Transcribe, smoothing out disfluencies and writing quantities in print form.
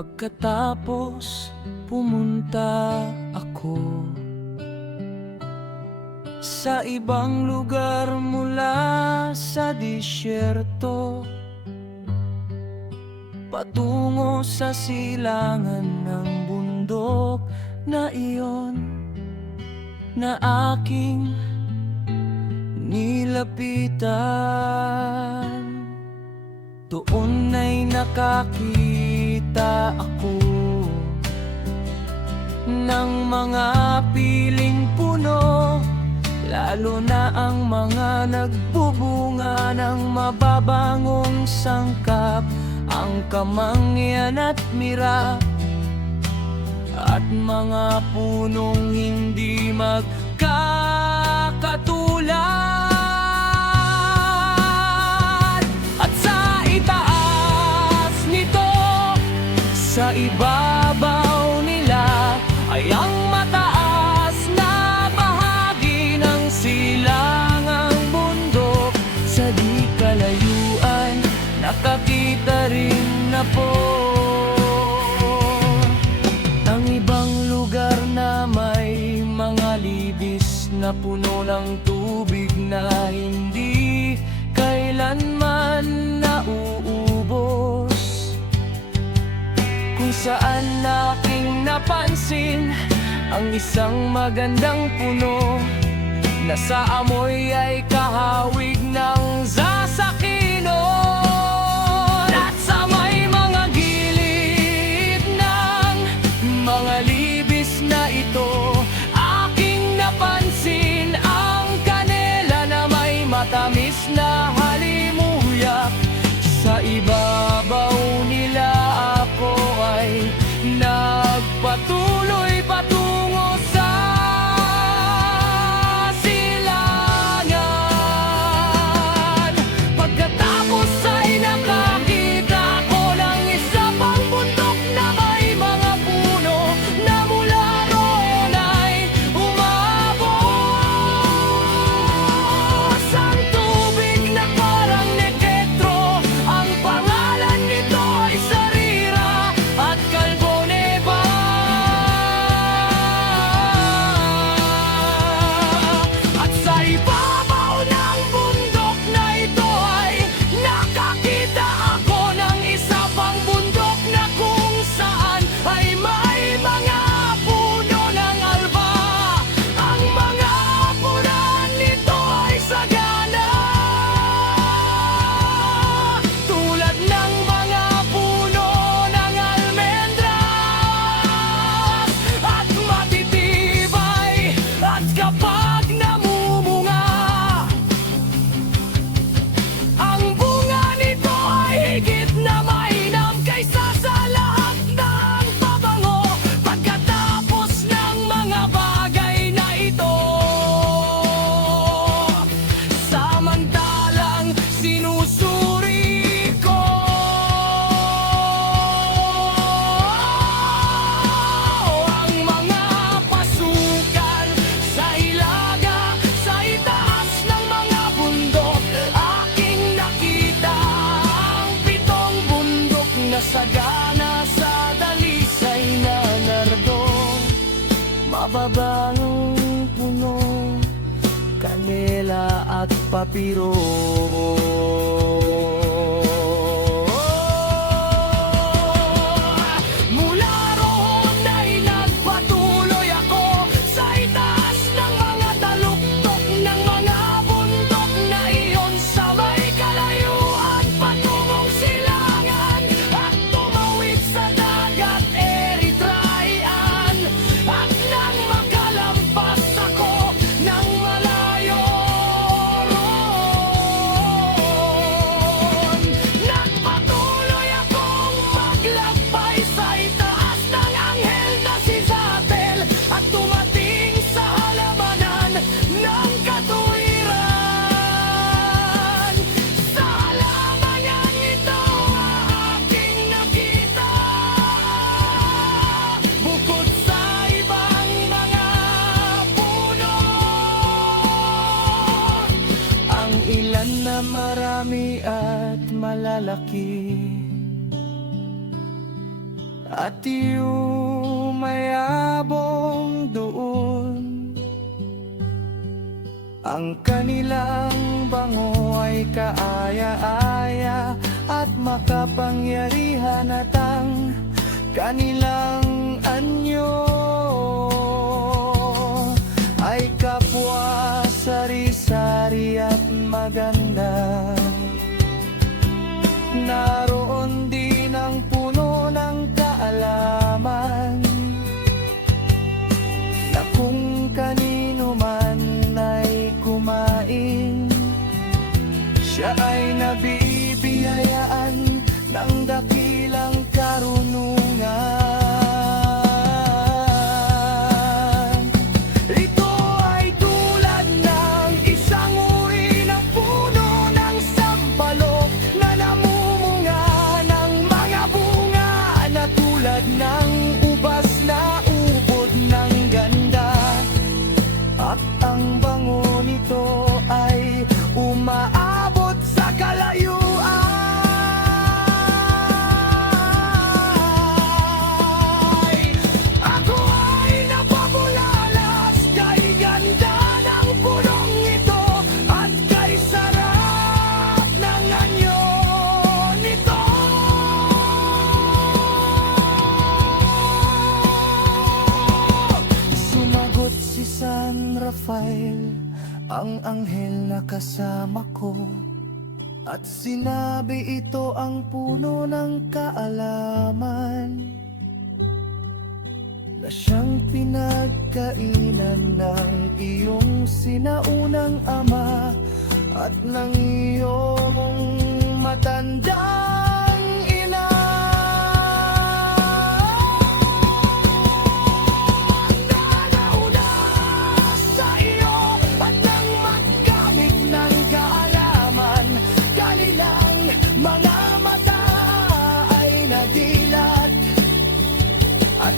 Pagkatapos pumunta ako sa ibang lugar mula sa disyerto, patungo sa silangan ng bundok na iyon na aking nilapitan. Doon ay nakakita ako ng mga piling puno, lalo na ang mga nagbubunga ng mababangong sangkap, ang kamangyan at mira, at mga punong hindi magkakatulad. At sa itaas nito, sa ibabaw nila, ay ang mataas na bahagi ng silangang bundok. Sa di kalayuan, nakakita rin na po ang ibang lugar na may mga libis na puno ng tubig na hindi kailanman nauubos, kung saan aking napansin ang isang magandang puno na sa amoy ay kahawig ng sasakinon. At sa may mga gilid ng mga libis na ito, aking napansin ang kanela na may matamis na halimuyak. Sa ibabaw nila ako ay nagpatuloy patungo sa silangan. Pagkatapos ay nakakita ko ng isa pang bundok na may mga puno na mula roon ay umabos ang tubig na parang neketro. Ang pangalan nito ay Sarira at Calboneba. At sa ibabaw ng bundok na ito ay nakakita ako ng isa pang bundok na kung saan ay may mga puno ng alba. Ang mga punan nito ay sagana, tulad ng mga puno ng almendras, at matitibay. At kapag namumunga, ang bunga nito ay higit na mainam kaysa sa lahat ng pabango. Pagkatapos ng mga bagay na ito, samantalang sinusuri ko ang mga pasukan sa hilaga, sa itaas ng mga bundok, aking nakita ang pitong bundok na sagana sa dalisay na nardon, mababangong puno, kanela at papiro. Mula roon ay nagpatuloy ako sa itaas ng mga taluktok ng mga bundok na iyon, sa may kalayuan patungong silangan, at tumawid sa dagat Erythraean. At nang makalampas ako ng malayo roon, nagpatuloy akong maglakbay sa itaas ng anghel na si Zatel, at tumating sa halamanan ng katuwiran. Sa halamanan ito aking nakita, bukod sa ibang mga puno, ang ilan na marami at malalaki at yumayabong doon. Ang kanilang bango ay kaaya-aya at makapangyarihan at ang kanilang anyo ay kapwa sari-sari at maganda. Naroon din ang puno ng kaalaman na kung kanino man ay kumain, siya ay nabibiyayaan ng dakilang karunungan. Ito ay tulad ng isang uri ng puno ng sampalok na namumunga ng mga bunga na tulad ng ubas na ubod ng ganda. At ang bango nito ay umaabot sa kalayuan. Ako ay napabulalas kay ganda ng punong ito at kay sarap ng anyo nito. Sumagot si San Rafael, ang anghel na kasama ko, at sinabi ito ang puno ng kaalaman na siyang pinagkainan ng iyong sinaunang ama at ng iyong matandang ina. Nauna sa iyo at nang magkamit ng kaalaman, kanilang mga mata ay nadilat at